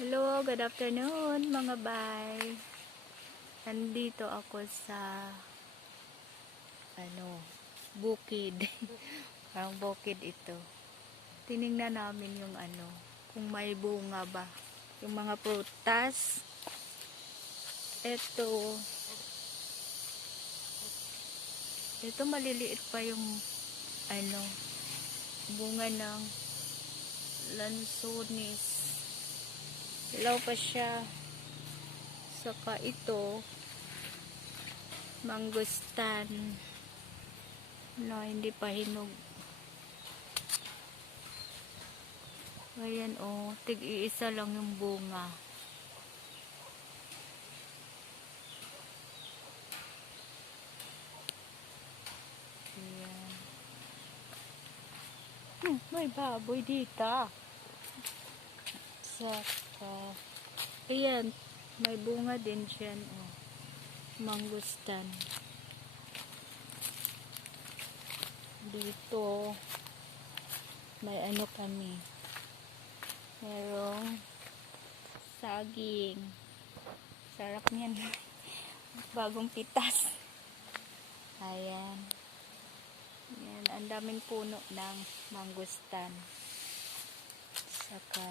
Hello, good afternoon mga bay. Nandito ako sa bukid. Parang bukid ito. Tiningnan namin yung kung may bunga ba. Yung mga prutas. Ito maliliit pa yung bunga ng lansones. Ilaw pa siya. Saka ito mangustan na hindi pa hinog. Ayan tig-iisa lang yung bunga. Ayan. May baboy dito. Saka ayan, may bunga din dyan, mangustan. Dito, may kami. Merong saging. Sarap niyan. Bagong pitas. Ayan. Ayan, ang daming puno ng mangustan. Saka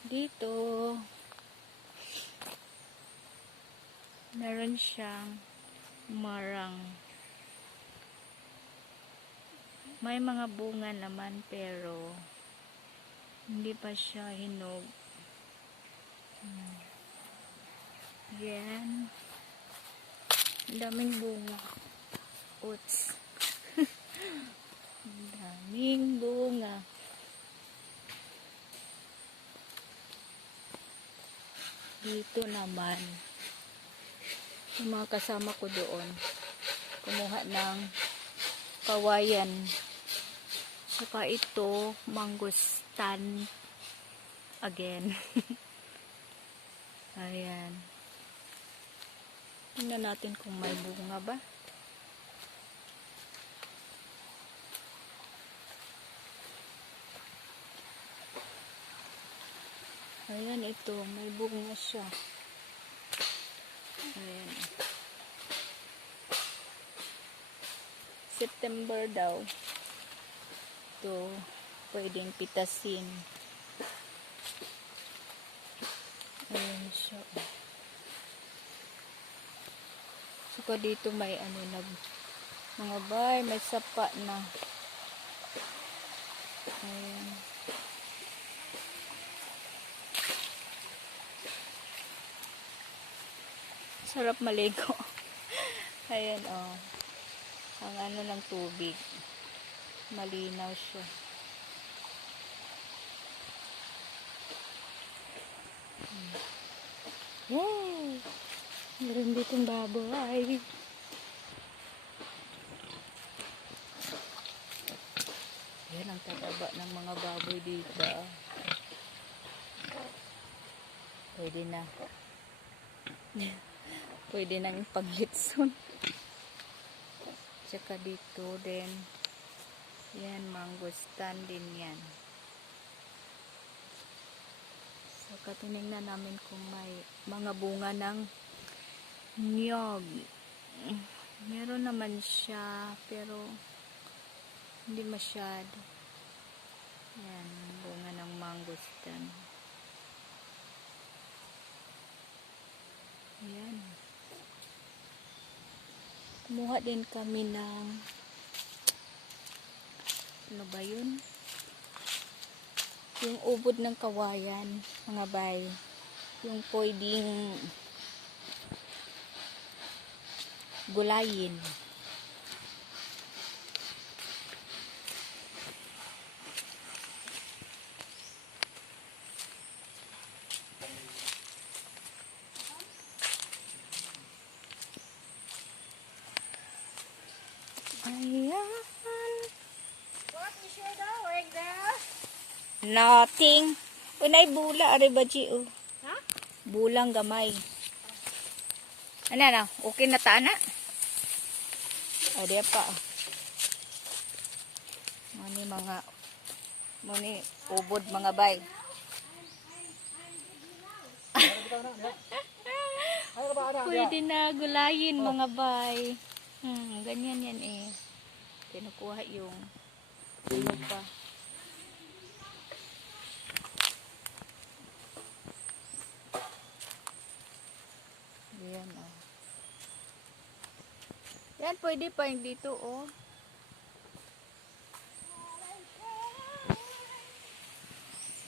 dito meron siyang marang. May mga bunga naman pero hindi pa siya hinog. Yan. Ang daming bunga. Oops. Ang daming bunga. Dito naman yung mga kasama ko doon kumuha ng kawayan. Saka ito mangustan again. Ayan. Tingnan natin kung may bunga ba. Ayan, ito. May bunga siya. Ayan. September daw. Ito, pwedeng pitasin. Ayan siya. Saka dito may mga bay, may sapa na. Ayan. Sarap maligo. Ayan ang ng tubig. Malinaw siya. Yay! Meron ditong baboy. Yan ang tataba ng mga baboy dito. Pwede na. Pwede nang ipag-litson. Tsaka dito din. Yan, mangustan din yan. Saka tinignan namin kung may mga bunga ng niyog. Meron naman siya, pero hindi masyado. Yan, bunga ng mangustan. Yan. Kumuha din kami ng ano ba yun? Yung ubod ng kawayan, mga bay. Yung pwedeng gulayin. Ayan. Nothing. Unay bula, are ba ji? Ha? Bulang gamay. Ano na? Okay na ta na? O, diya pa. Mani ubod mga bay. Pwede na gulayin mga bay. Ganyan yan eh. Kinukuha yung ano pa. Yan oh. Yan pwede pa yung dito oh.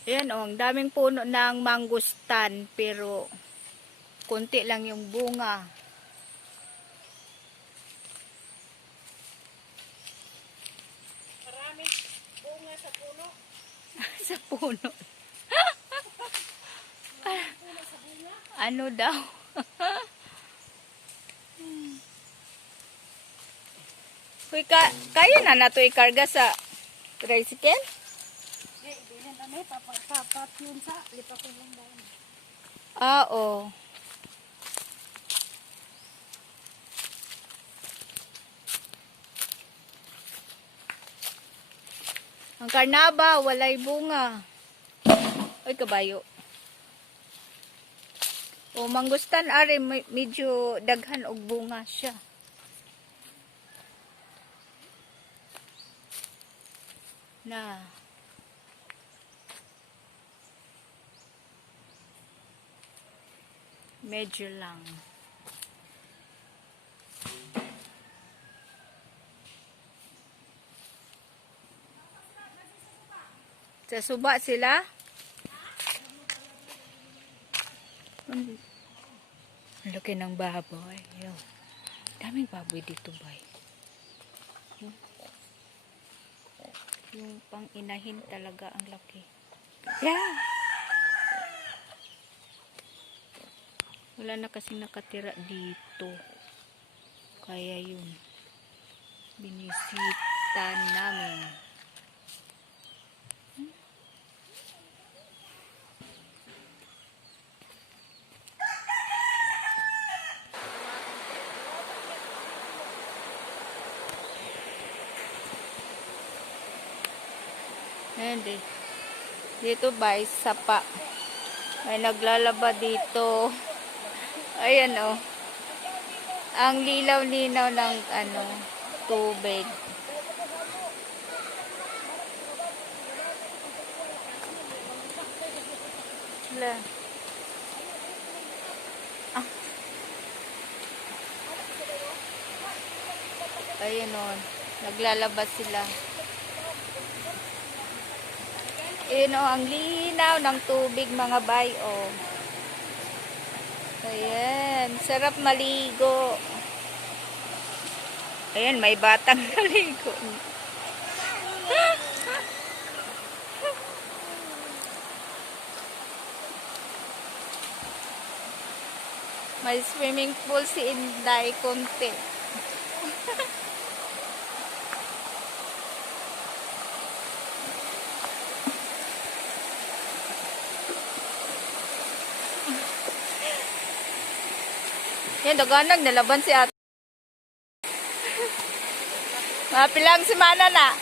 Yan oh, ang daming puno ng mangustan pero konti lang yung bunga. Maraming bunga sa puno. Sa puno. Puno sa bunga. Ano daw? Hoy, kaya na to ikarga sa tricycle? Eh, bilhin kami, papat yun sa lipa ko lang daw. Ah, oo. Ang karnaba, walay bunga. Ay, kabayo. O, mangustan, are, medyo daghan og bunga siya. Na. Medyo lang. Sa suba sila? Ang laki ng baboy. Yo. Daming baboy dito, bay. Yung pang inahin talaga ang laki. Yeah! Wala na kasing nakatira dito. Kaya yun. Binisita namin. Hindi. Dito ba, sapa. May naglalaba dito. Ayan oh. Ang lilaw-linaw ng ano, tubig. Wala. Ah. Ayan oh. Naglalaba sila. Ayan oh, ang linaw ng tubig mga bay oh. Ayan, sarap maligo. Ayan, may batang naligo. May swimming pool si Inday konti. Yan, daganag, nalaban si ate. Mapilang semana na.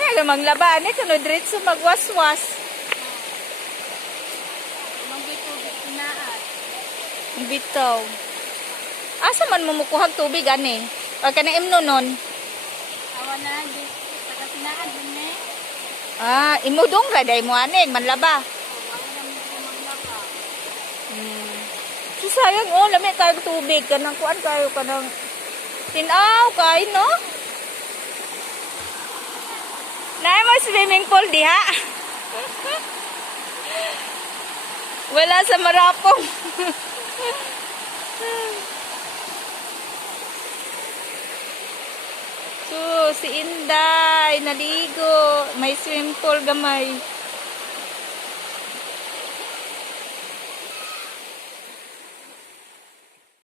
May alamang laban. Ito no, diretso magwaswas. Ang bitaw. Asa man mumukuhag tubig, ani? Pagka na imno nun. Awan na, taga sinaan din eh. Ah, imudong raday mo, ani, manlaba. So, sayang, oh, lamig kayo tubig. Kanang kuan kayo, kanang tinaw kayo, no? Naay mo swimming pool, diha? Wala sa Marapong. So, si Inday, naligo. May swimming pool gamay.